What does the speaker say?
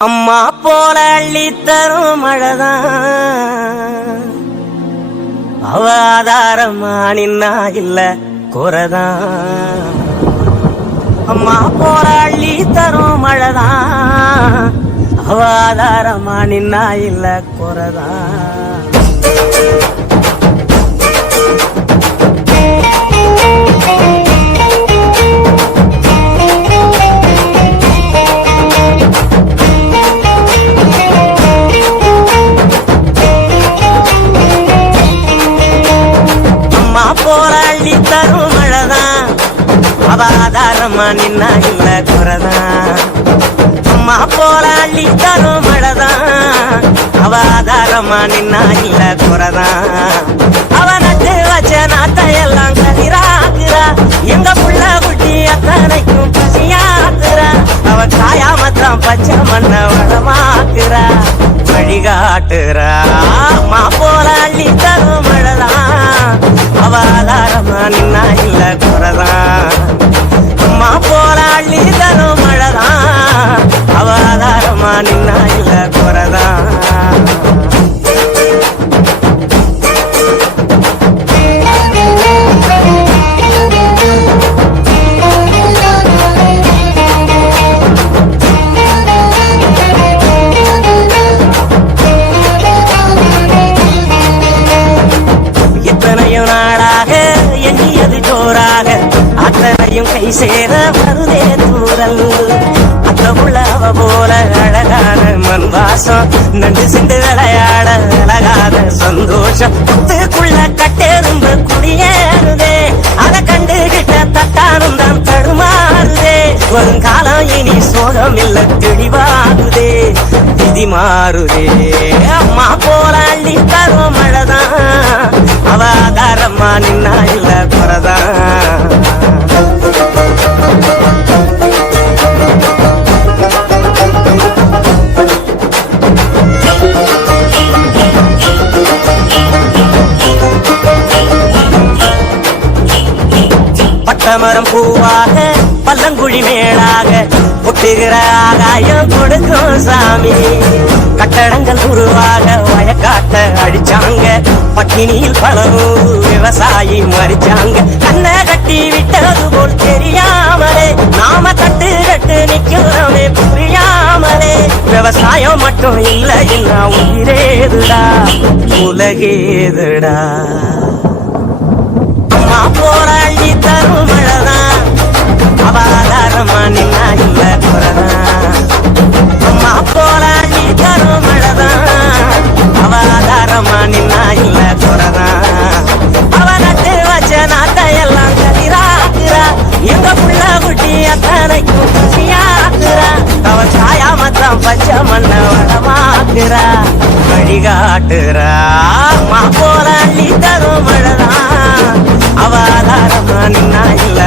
அம்மா போல அள்ளி தரும் மழைதான் அவ ஆதாரமா நின்னா இல்ல குறைதான். அம்மா போல அள்ளி தரும் மழைதான் அவ ஆதாரமா நின்னா இல்ல குறைதான். போராடி தரும் மழைதான். அவ ஆதாரமா நின்னா இல்ல குறைதான். அம்மா போராடி தரும் மழைதான். அவ ஆதாரமா நின்னா இல்ல குறைதான். அவ நட்டு வச்ச நாட்டை எல்லாம் கதிராக்குறா. எங்க புள்ள குட்டி அத்தனைக்கும் பசியாக்குறா. அவ காயாமத்தான் பச்சை மண்ண வளமாக்குறா. வழிகாட்டுறா. இல்ல குறைதான் சேர வருதே தூரல். அத்த போல அழகான மண் வாசம் நண்டு சென்று விளையாட அழகாத சந்தோஷம். புத்துக்குள்ள கட்டெரும்பு குடியேறுதே. அதை கண்டுகிட்ட தட்டானும் தான் தடுமாறுதே. வருங்காலம் இனி சோகம் இல்ல தெளிவாகுதே. விதி மாறுதே. அம்மா கொத்தமரம் பூவாக பல்லங்குழி மேலாக ஒட்டுகிற ஆகாயம் கொடுக்கும் சாமி. கட்டடங்கள் உருவாக வயக்காட்ட அடிச்சாங்க. பட்டினியில் பல நூறு விவசாயி மறிச்சாங்க. கண்ணை கட்டி விட்டது போல் தெரியாமலே நாம கட்டு கட்டு நிக்கிறோமே புரியாமலே. விவசாயம் மட்டும் இல்லை இல்ல உயிரேதுடா உலகேதுடா. காட்டுறா போல அள்ளி தரும் மழைதான் அவ ஆதாரமா நின்னா இல்ல